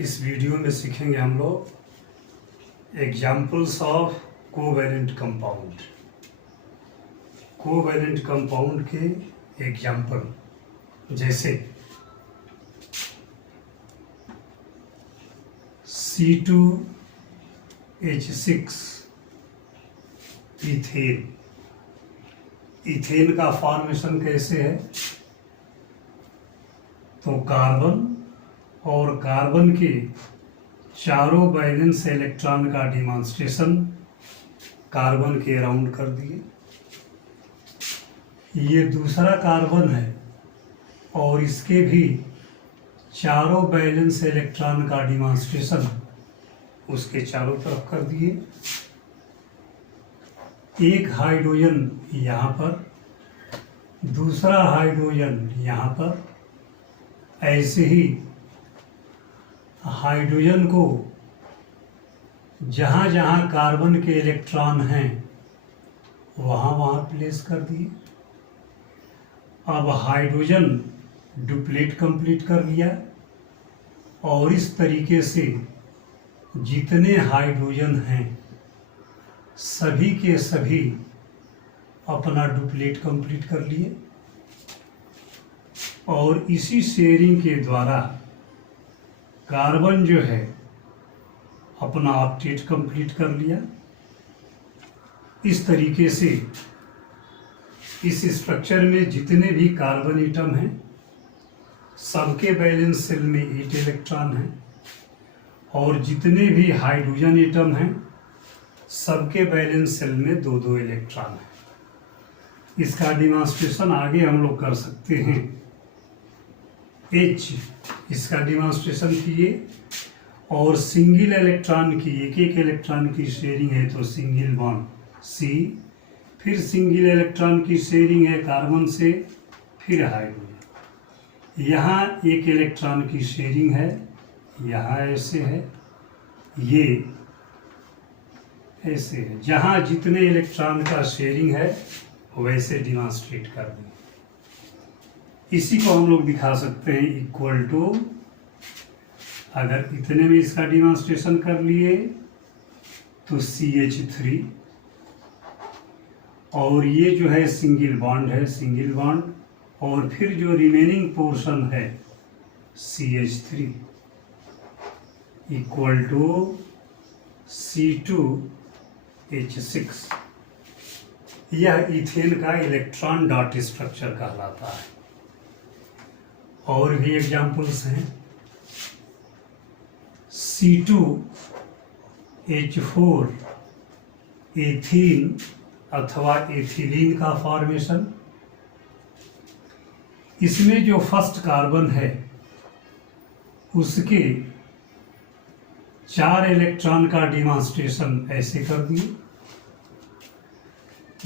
इस वीडियो में सीखेंगे हम लोग examples of covalent compound. Covalent compound के एग्जाम्पल जैसे C2H6 इथेन। इथेन का फॉर्मेशन कैसे है? तो कार्बन और कार्बन के चारों वैलेंस इलेक्ट्रॉन का डिमॉन्स्ट्रेशन कार्बन के अराउंड कर दिए। ये दूसरा कार्बन है और इसके भी चारों वैलेंस इलेक्ट्रॉन का डिमॉन्स्ट्रेशन उसके चारों तरफ कर दिए। एक हाइड्रोजन यहाँ पर, दूसरा हाइड्रोजन यहाँ पर। ऐसे ही हाइड्रोजन को जहाँ जहाँ कार्बन के इलेक्ट्रॉन हैं वहाँ वहाँ प्लेस कर दिए। अब हाइड्रोजन डुप्लीट कंप्लीट कर लिया और इस तरीके से जितने हाइड्रोजन हैं सभी के सभी अपना डुप्लीट कंप्लीट कर लिए और इसी शेयरिंग के द्वारा कार्बन जो है अपना ऑक्टेट कंप्लीट कर लिया। इस तरीके से इस स्ट्रक्चर में जितने भी कार्बन एटम हैं सबके वैलेंस सेल में 8 इलेक्ट्रॉन हैं और जितने भी हाइड्रोजन एटम हैं सबके वैलेंस सेल में 2-2 इलेक्ट्रॉन हैं। इसका डिमॉन्स्ट्रेशन आगे हम लोग कर सकते हैं। H इसका डिमॉन्स्ट्रेशन किए और सिंगल इलेक्ट्रॉन की एक इलेक्ट्रॉन की शेयरिंग है तो सिंगल बॉन्ड C, फिर सिंगल इलेक्ट्रॉन की शेयरिंग है कार्बन से, फिर हाइड्रोजन। यहाँ एक इलेक्ट्रॉन की शेयरिंग है, यहाँ ऐसे है, ये ऐसे है। जहाँ जितने इलेक्ट्रॉन का शेयरिंग है वैसे डिमॉन्स्ट्रेट कर दें। इसी को हम लोग दिखा सकते हैं इक्वल टू, अगर इतने में इसका डिमॉन्स्ट्रेशन कर लिए तो CH3 और ये जो है सिंगल बॉन्ड है, सिंगल बॉन्ड, और फिर जो रिमेनिंग पोर्शन है CH3 इक्वल टू C2H6। यह इथेन का इलेक्ट्रॉन डॉट स्ट्रक्चर कहलाता है। और भी एग्जाम्पल्स हैं। C2H4 एथीन अथवा एथिलीन का फॉर्मेशन। इसमें जो फर्स्ट कार्बन है उसके 4 इलेक्ट्रॉन का डिमॉन्स्ट्रेशन ऐसे कर दिए।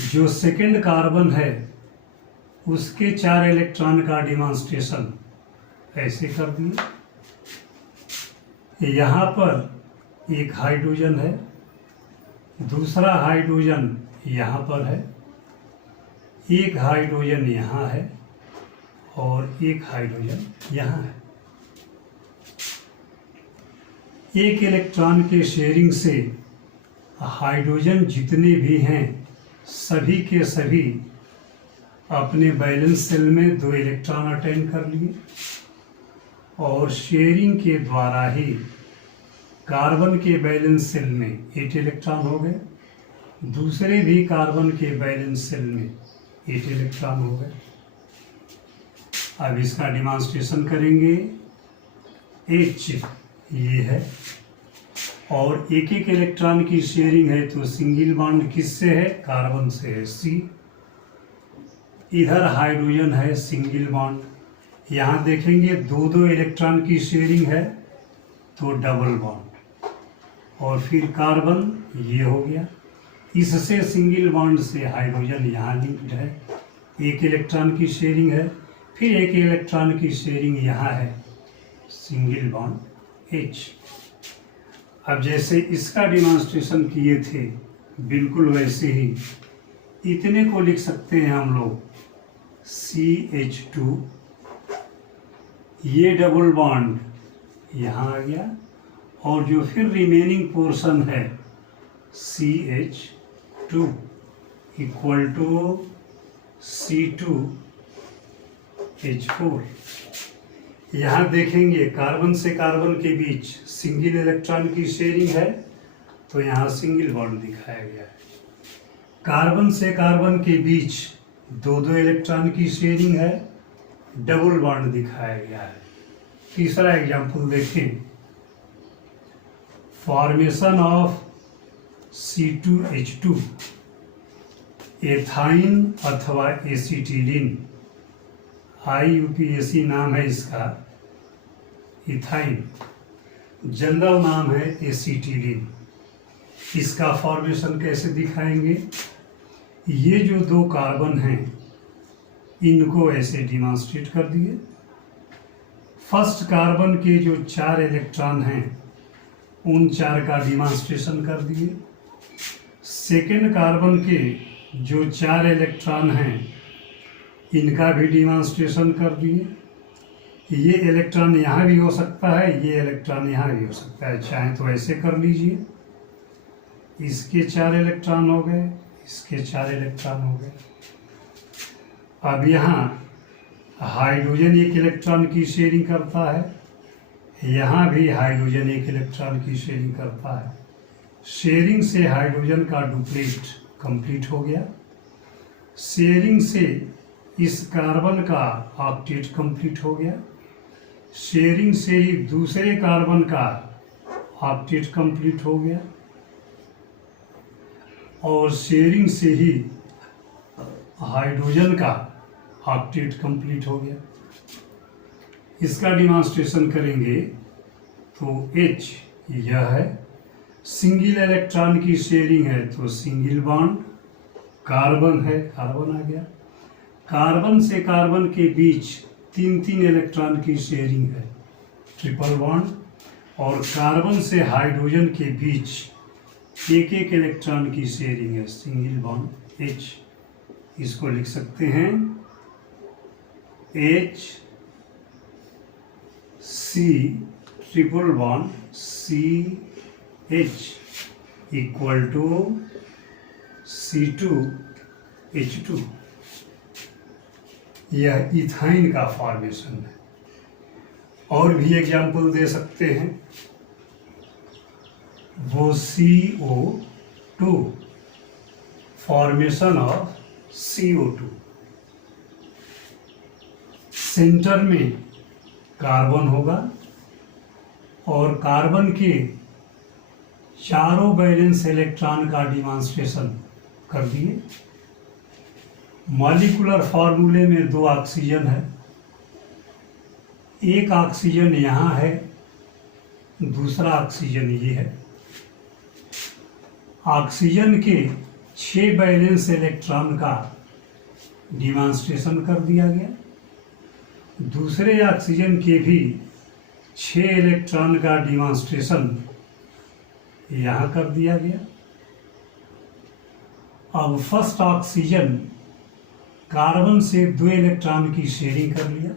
जो सेकंड कार्बन है उसके 4 इलेक्ट्रॉन का डिमॉन्स्ट्रेशन ऐसे कर दिए। यहाँ पर एक हाइड्रोजन है, दूसरा हाइड्रोजन यहाँ पर है, एक हाइड्रोजन यहाँ है और एक हाइड्रोजन यहाँ है। एक इलेक्ट्रॉन के शेयरिंग से हाइड्रोजन जितने भी हैं सभी के सभी अपने वैलेंस सेल में 2 इलेक्ट्रॉन अटेन कर लिए और शेयरिंग के द्वारा ही कार्बन के वैलेंस सेल में 8 इलेक्ट्रॉन हो गए, दूसरे भी कार्बन के वैलेंस सेल में 8 इलेक्ट्रॉन हो गए। अब इसका डिमॉन्स्ट्रेशन करेंगे। H ये है और एक इलेक्ट्रॉन की शेयरिंग है तो सिंगल बॉन्ड किससे है? कार्बन से है, C। इधर हाइड्रोजन है, सिंगल बॉन्ड। यहाँ देखेंगे 2-2 इलेक्ट्रॉन की शेयरिंग है तो डबल बॉन्ड और फिर कार्बन ये हो गया। इससे सिंगल बॉन्ड से हाइड्रोजन यहाँ लिंक्ड है, एक इलेक्ट्रॉन की शेयरिंग है, फिर एक इलेक्ट्रॉन की शेयरिंग यहाँ है, सिंगल बॉन्ड H। अब जैसे इसका डिमॉन्स्ट्रेशन किए थे बिल्कुल वैसे ही इतने को लिख सकते हैं हम लोग CH2, ये डबल बॉन्ड यहाँ आ गया, और जो फिर रिमेनिंग पोर्शन है CH2 इक्वल टू C2H4। यहाँ देखेंगे कार्बन से कार्बन के बीच सिंगल इलेक्ट्रॉन की शेयरिंग है, तो यहाँ सिंगल बॉन्ड दिखाया गया है। कार्बन से कार्बन के बीच दो दो इलेक्ट्रॉन की शेयरिंग है, डबल बॉन्ड दिखाया गया है। तीसरा एग्जाम्पल देखें, फॉर्मेशन ऑफ C2H2 एथाइन अथवा एसिटिलीन, IUPAC नाम है इसका, इथाइन जनरल नाम है एसिटिलीन। इसका फॉर्मेशन कैसे दिखाएंगे? ये जो दो कार्बन हैं इनको ऐसे डिमॉन्स्ट्रेट कर दिए। फर्स्ट कार्बन के जो 4 इलेक्ट्रॉन हैं उन 4 का डिमॉन्स्ट्रेशन कर दिए। सेकेंड कार्बन के जो 4 इलेक्ट्रॉन हैं इनका भी डिमॉन्स्ट्रेशन कर दिए। ये इलेक्ट्रॉन यहाँ भी हो सकता है, ये इलेक्ट्रॉन यहाँ भी हो सकता है, चाहे तो ऐसे कर लीजिए। इसके 4 इलेक्ट्रॉन हो गए, इसके 4 इलेक्ट्रॉन हो गए। अब यहाँ हाइड्रोजन एक इलेक्ट्रॉन की शेयरिंग करता है, यहाँ भी हाइड्रोजन एक इलेक्ट्रॉन की शेयरिंग करता है। शेयरिंग से हाइड्रोजन का डुप्लेट कंप्लीट हो गया, शेयरिंग से इस कार्बन का ऑक्टेट कंप्लीट हो गया, शेयरिंग से ही दूसरे कार्बन का ऑक्टेट कंप्लीट हो गया, और शेयरिंग से ही हाइड्रोजन का ऑक्टेट कंप्लीट हो गया। इसका डिमॉन्स्ट्रेशन करेंगे तो H यह है, सिंगल इलेक्ट्रॉन की शेयरिंग है तो सिंगल बॉन्ड, कार्बन है, कार्बन आ गया। कार्बन से कार्बन के बीच 3 इलेक्ट्रॉन की शेयरिंग है, ट्रिपल बॉन्ड, और कार्बन से हाइड्रोजन के बीच 1 इलेक्ट्रॉन की शेयरिंग है, सिंगल बॉन्ड H। इसको लिख सकते हैं H C triple bond CH equal to C2H2। यह इथाइन का फॉर्मेशन है। और भी एग्जाम्पल दे सकते हैं, वो CO2 formation of CO2। Centre में कार्बन होगा और कार्बन के चारों वैलेंस इलेक्ट्रॉन का डिमॉन्स्ट्रेशन कर दिए। मॉलिक्यूलर फार्मूले में 2 ऑक्सीजन है, एक ऑक्सीजन यहाँ है, दूसरा ऑक्सीजन ये है। ऑक्सीजन के 6 वैलेंस इलेक्ट्रॉन का डिमॉन्स्ट्रेशन कर दिया गया, दूसरे ऑक्सीजन के भी 6 इलेक्ट्रॉन का डिमॉन्स्ट्रेशन यहाँ कर दिया गया। अब फर्स्ट ऑक्सीजन कार्बन से 2 इलेक्ट्रॉन की शेयरिंग कर लिया,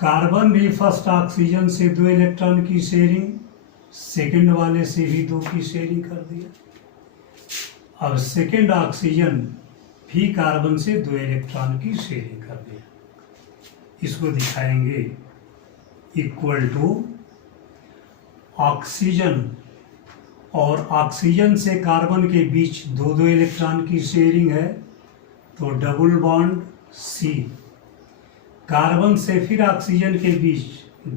कार्बन भी फर्स्ट ऑक्सीजन से 2 इलेक्ट्रॉन की शेयरिंग, सेकंड वाले से भी 2 की शेयरिंग कर दिया। अब सेकंड ऑक्सीजन भी कार्बन से 2 इलेक्ट्रॉन की शेयरिंग कर दिया। इसको दिखाएंगे इक्वल टू ऑक्सीजन और ऑक्सीजन से कार्बन के बीच 2 इलेक्ट्रॉन की शेयरिंग है तो डबल बॉन्ड C। कार्बन से फिर ऑक्सीजन के बीच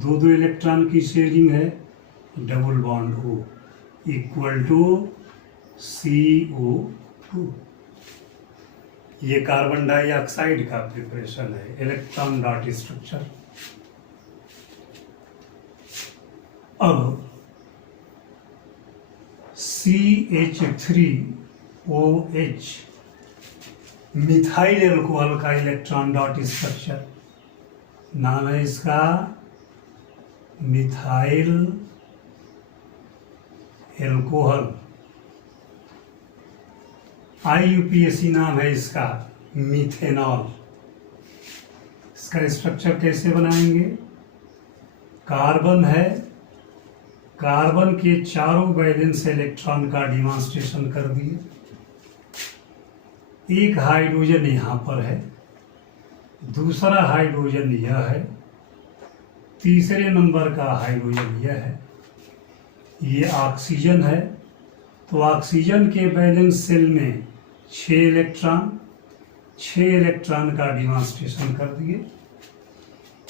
2 इलेक्ट्रॉन की शेयरिंग है, double bond O equal to CO2। ये कार्बन डाइऑक्साइड का प्रिपरेशन है, इलेक्ट्रॉन डॉट स्ट्रक्चर। अब CH3OH मिथाइल एल्कोहल का इलेक्ट्रॉन डॉट स्ट्रक्चर, नाम है इसका मिथाइल एल्कोहल। IUPAC नाम है इसका मिथेनॉल। इसका स्ट्रक्चर कैसे बनाएंगे? कार्बन है, कार्बन के चारों वैलेंस इलेक्ट्रॉन का डिमॉन्स्ट्रेशन कर दिए। एक हाइड्रोजन यहाँ पर है, दूसरा हाइड्रोजन यह है, तीसरे नंबर का हाइड्रोजन यह है, ये ऑक्सीजन है। तो ऑक्सीजन के वैलेंस सेल में 6 इलेक्ट्रॉन का डिमॉन्स्ट्रेशन कर दिए।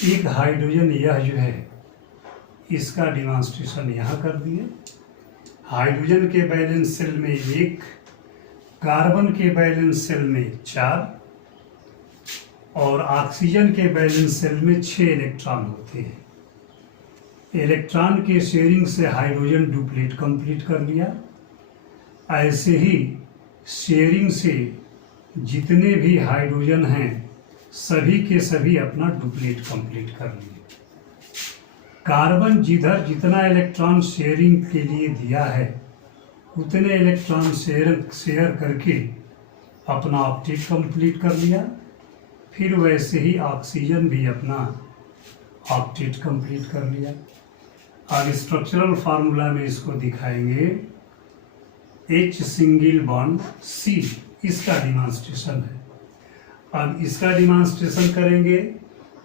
एक हाइड्रोजन यह जो है इसका डिमॉन्स्ट्रेशन यहाँ कर दिए। हाइड्रोजन के वैलेंस सेल में 1, कार्बन के वैलेंस सेल में 4 और ऑक्सीजन के वैलेंस सेल में 6 इलेक्ट्रॉन होते हैं। इलेक्ट्रॉन के शेयरिंग से हाइड्रोजन डुप्लीट कंप्लीट कर लिया। ऐसे ही शेयरिंग से जितने भी हाइड्रोजन हैं सभी के सभी अपना डुप्लीट कंप्लीट कर लिए। कार्बन जिधर जितना इलेक्ट्रॉन शेयरिंग के लिए दिया है उतने इलेक्ट्रॉन शेयर करके अपना ऑक्टेट कंप्लीट कर लिया। फिर वैसे ही ऑक्सीजन भी अपना ऑक्टेट कंप्लीट कर लिया। अब स्ट्रक्चरल फार्मूला में इसको दिखाएंगे। H सिंगल बॉन्ड C इसका डिमॉन्स्ट्रेशन है। अब इसका डिमॉन्स्ट्रेशन करेंगे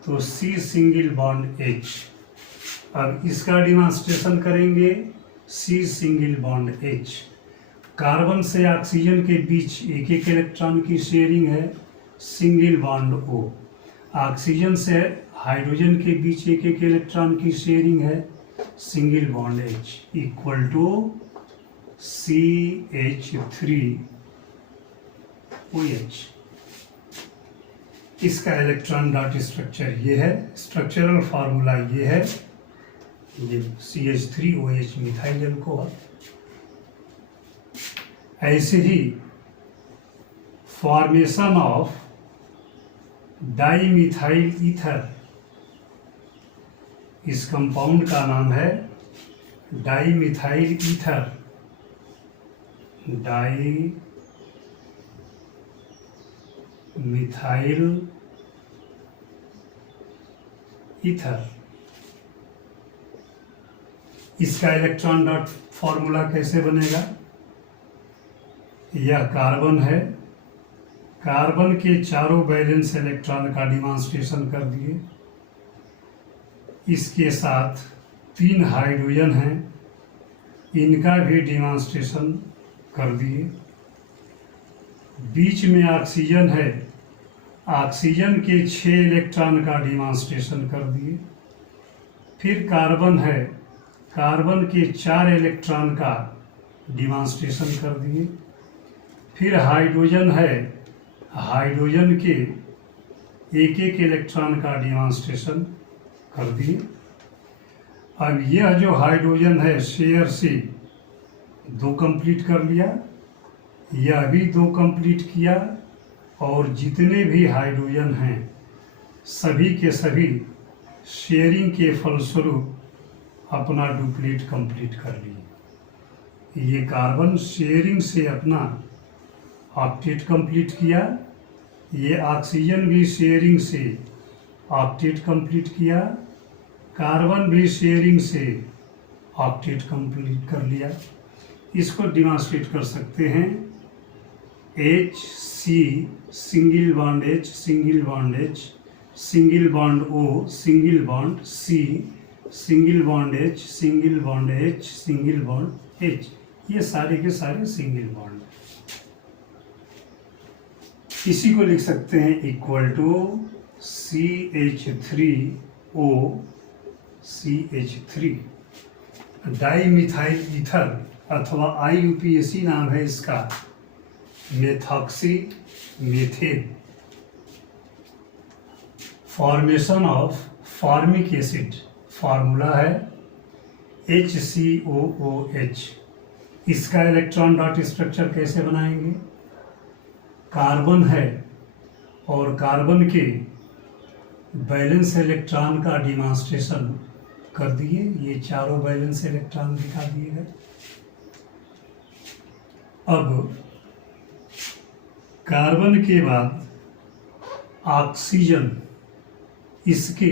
तो C सिंगल बॉन्ड H। अब इसका डिमॉन्स्ट्रेशन करेंगे C single bond H। Carbon से ऑक्सीजन के बीच एक एक इलेक्ट्रॉन की शेयरिंग है, सिंगल बॉन्ड O। ऑक्सीजन से हाइड्रोजन के बीच एक एक इलेक्ट्रॉन की शेयरिंग है, single bond H equal to CH3OH। इसका इलेक्ट्रॉन डॉट स्ट्रक्चर ये है, स्ट्रक्चरल फार्मूला ये है, ये CH3OH मिथाइल अल्कोहल। ऐसे ही फॉर्मेशन ऑफ डाईमिथाइल ईथर, इस कंपाउंड का नाम है डाईमिथाइल ईथर। डाईमिथाइल ईथर, इसका इलेक्ट्रॉन डॉट फॉर्मूला कैसे बनेगा? यह कार्बन है, कार्बन के चारों वैलेंस इलेक्ट्रॉन का डिमॉन्स्ट्रेशन कर दिए। इसके साथ 3 हाइड्रोजन हैं, इनका भी डिमॉन्स्ट्रेशन कर दिए। बीच में ऑक्सीजन है, ऑक्सीजन के 6 इलेक्ट्रॉन का डिमॉन्स्ट्रेशन कर दिए। फिर कार्बन है, कार्बन के 4 इलेक्ट्रॉन का डिमॉन्स्ट्रेशन कर दिए। फिर हाइड्रोजन है, हाइड्रोजन के एक एक इलेक्ट्रॉन का डिमॉन्स्ट्रेशन कर दिए। अब यह जो हाइड्रोजन है शेयर से 2 कंप्लीट कर लिया, यह भी 2 कंप्लीट किया और जितने भी हाइड्रोजन हैं सभी के सभी शेयरिंग के फलस्वरूप अपना डुप्लीट कंप्लीट कर लिए। ये कार्बन शेयरिंग से अपना ऑक्टेट कंप्लीट किया, ये ऑक्सीजन भी शेयरिंग से ऑक्टेट कंप्लीट किया, कार्बन भी शेयरिंग से ऑक्टेट कंप्लीट कर लिया। इसको डिमॉन्स्ट्रेट कर सकते हैं H C single bond H single bond H single bond O single bond C single bond H single bond H single bond H, ये सारे के सारे सिंगल बॉन्ड। इसी को लिख सकते हैं equal to CH3O CH3 dimethyl ether अथवा IUPAC नाम है इसका, methoxy methane. Formation of formic acid, formula है HCOOH। इसका इलेक्ट्रॉन डॉट स्ट्रक्चर कैसे बनाएंगे? कार्बन है और कार्बन के वैलेंस इलेक्ट्रॉन का डिमॉन्स्ट्रेशन कर दिए, ये चारों वैलेंस इलेक्ट्रॉन दिखा दिए गए। अब कार्बन के बाद ऑक्सीजन, इसके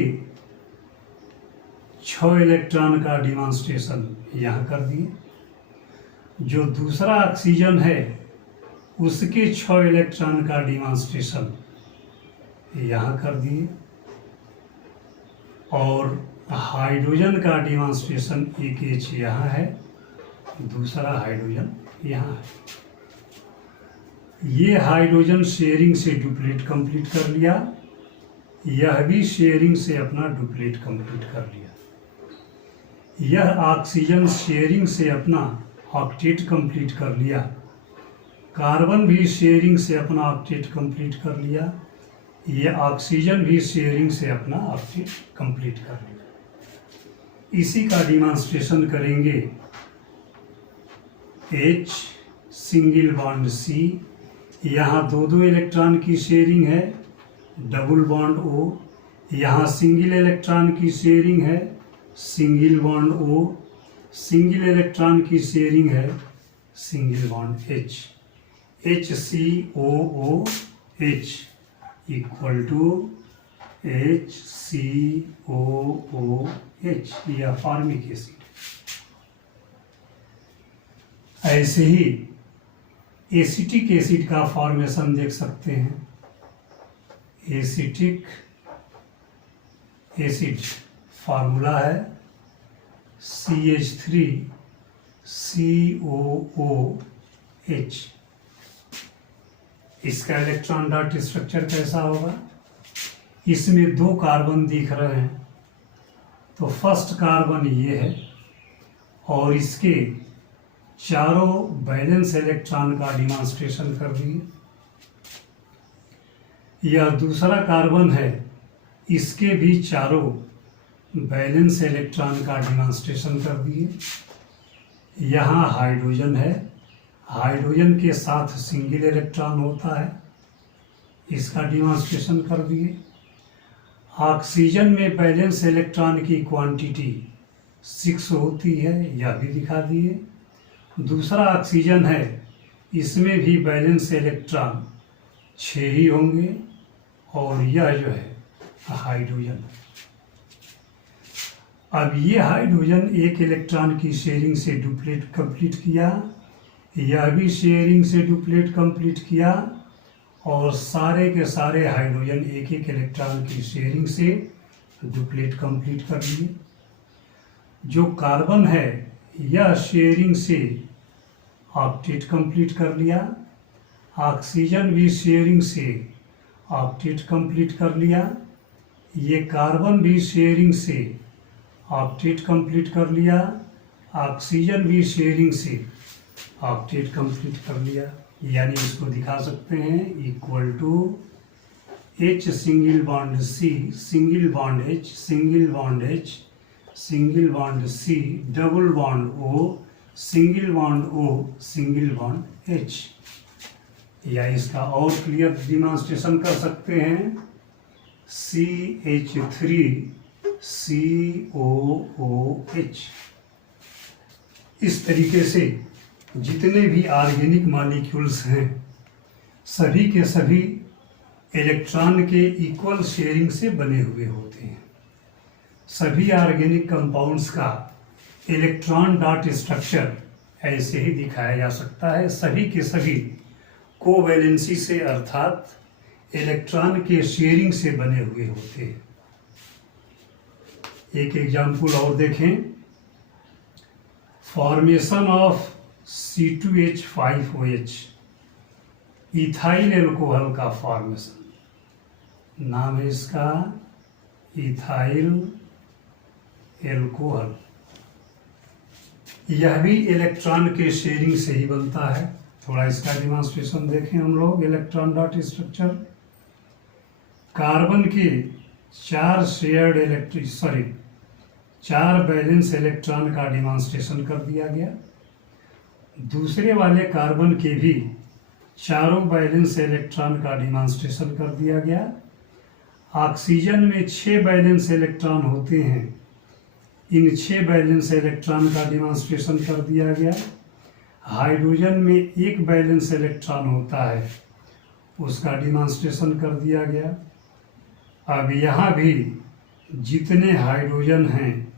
6 इलेक्ट्रॉन का डिमॉन्स्ट्रेशन यहाँ कर दिए। जो दूसरा ऑक्सीजन है उसके 6 इलेक्ट्रॉन का डिमॉन्स्ट्रेशन यहाँ कर दिए, और हाइड्रोजन का डिमॉन्स्ट्रेशन एक H यहाँ है, दूसरा हाइड्रोजन यहाँ है। ये हाइड्रोजन शेयरिंग से डुप्लेट कंप्लीट कर लिया, यह भी शेयरिंग से अपना डुप्लेट कंप्लीट कर लिया। यह ऑक्सीजन शेयरिंग से अपना ऑक्टेट कंप्लीट कर लिया, कार्बन भी शेयरिंग से अपना ऑक्टेट कंप्लीट कर लिया, यह ऑक्सीजन भी शेयरिंग से अपना ऑक्टेट कंप्लीट कर लिया। इसी का डिमॉन्स्ट्रेशन करेंगे H सिंगल बॉन्ड C, यहाँ 2 इलेक्ट्रॉन की शेयरिंग है, डबल बॉन्ड O, यहाँ सिंगल इलेक्ट्रॉन की शेयरिंग है, single bond O, single electron की शेयरिंग है, single bond H, HCOOH equal to HCOOH, यह फॉर्मिक एसिड। ऐसे ही एसिटिक एसिड का फॉर्मेशन देख सकते हैं। एसिटिक एसिड फार्मूला है CH3COOH। इसका इलेक्ट्रॉन डॉट स्ट्रक्चर कैसा होगा? इसमें 2 कार्बन दिख रहे हैं, तो फर्स्ट कार्बन ये है और इसके चारों बैलेंस इलेक्ट्रॉन का डिमॉन्स्ट्रेशन कर दिए। यह दूसरा कार्बन है, इसके भी चारों बैलेंस इलेक्ट्रॉन का डिमॉन्स्ट्रेशन कर दिए। यहाँ हाइड्रोजन है, हाइड्रोजन के साथ सिंगल इलेक्ट्रॉन होता है, इसका डिमॉन्स्ट्रेशन कर दिए। ऑक्सीजन में बैलेंस इलेक्ट्रॉन की क्वांटिटी 6 होती है, यह भी दिखा दिए। दूसरा ऑक्सीजन है, इसमें भी बैलेंस इलेक्ट्रॉन 6 ही होंगे, और यह जो है हाइड्रोजन। अब ये हाइड्रोजन 1 इलेक्ट्रॉन की शेयरिंग से डुप्लेट कंप्लीट किया, यह भी शेयरिंग से डुप्लेट कंप्लीट किया, और सारे के सारे हाइड्रोजन 1 इलेक्ट्रॉन की शेयरिंग से डुप्लेट कंप्लीट कर लिए। जो कार्बन है यह शेयरिंग से ऑक्टेट कंप्लीट कर लिया, ऑक्सीजन भी शेयरिंग से ऑक्टेट कंप्लीट कर लिया, ये कार्बन भी शेयरिंग से ऑक्टेट कंप्लीट कर लिया, ऑक्सीजन भी शेयरिंग से ऑक्टेट कंप्लीट कर लिया। यानी इसको दिखा सकते हैं equal to H single bond C single bond H single bond H single bond C double bond O single bond O single bond H। या इसका और क्लियर डिमॉन्स्ट्रेशन कर सकते हैं CH3COOH। इस तरीके से जितने भी ऑर्गेनिक मॉलिक्यूल्स हैं सभी के सभी इलेक्ट्रॉन के इक्वल शेयरिंग से बने हुए होते हैं। सभी ऑर्गेनिक कंपाउंड्स का इलेक्ट्रॉन डॉट स्ट्रक्चर ऐसे ही दिखाया जा सकता है, सभी के सभी कोवैलेंसी से अर्थात इलेक्ट्रॉन के शेयरिंग से बने हुए होते हैं। एक एग्जाम्पल और देखें, formation of C2H5OH ethyl alcohol का फॉर्मेशन, नाम है इसका इथाइल एल्कोहल। यह भी इलेक्ट्रॉन के शेयरिंग से ही बनता है। थोड़ा इसका डिमॉन्स्ट्रेशन देखें हम लोग। इलेक्ट्रॉन डॉट स्ट्रक्चर, कार्बन के 4 बैलेंस इलेक्ट्रॉन का डिमॉन्स्ट्रेशन कर दिया गया। दूसरे वाले कार्बन के भी 4 बैलेंस इलेक्ट्रॉन का डिमॉन्स्ट्रेशन कर दिया गया। ऑक्सीजन में 6 बैलेंस इलेक्ट्रॉन होते हैं, इन 6 बैलेंस इलेक्ट्रॉन का डिमॉन्स्ट्रेशन कर दिया गया। हाइड्रोजन में 1 बैलेंस इलेक्ट्रॉन होता है, उसका डिमॉन्स्ट्रेशन कर दिया गया। अब यहाँ भी जितने हाइड्रोजन हैं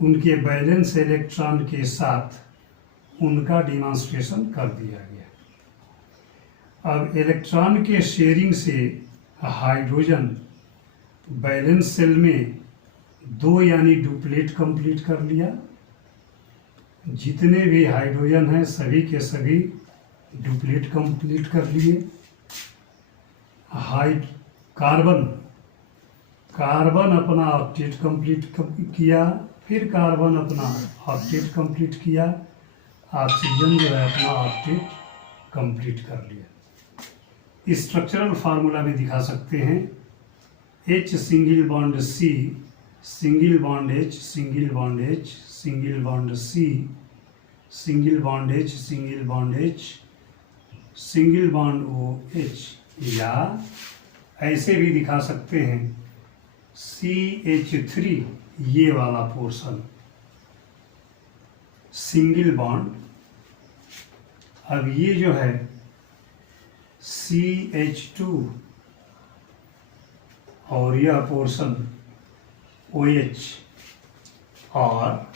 उनके वैलेंस इलेक्ट्रॉन के साथ उनका डिमॉन्स्ट्रेशन कर दिया गया। अब इलेक्ट्रॉन के शेयरिंग से हाइड्रोजन वैलेंस सेल में 2 यानी डुप्लेट कंप्लीट कर लिया। जितने भी हाइड्रोजन हैं सभी के सभी डुप्लेट कंप्लीट कर लिए। कार्बन अपना ऑक्टेट कंप्लीट किया, फिर कार्बन अपना ऑक्टेट कंप्लीट किया, ऑक्सीजन जो है अपना ऑक्टेट कंप्लीट कर लिया। स्ट्रक्चरल फार्मूला में दिखा सकते हैं, H single bond C single bond H single bond H single bond C single bond H single bond H single bond OH, या ऐसे भी दिखा सकते हैं CH3 ये वाला पोर्शन सिंगल बॉन्ड। अब ये जो है CH2 और यह पोर्शन OH और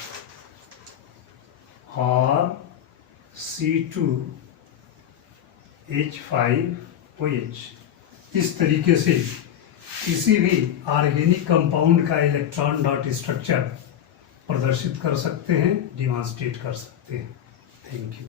C2H5OH। इस तरीके से किसी भी ऑर्गेनिक कंपाउंड का इलेक्ट्रॉन डॉट स्ट्रक्चर प्रदर्शित कर सकते हैं, डिमॉन्स्ट्रेट कर सकते हैं। Thank you.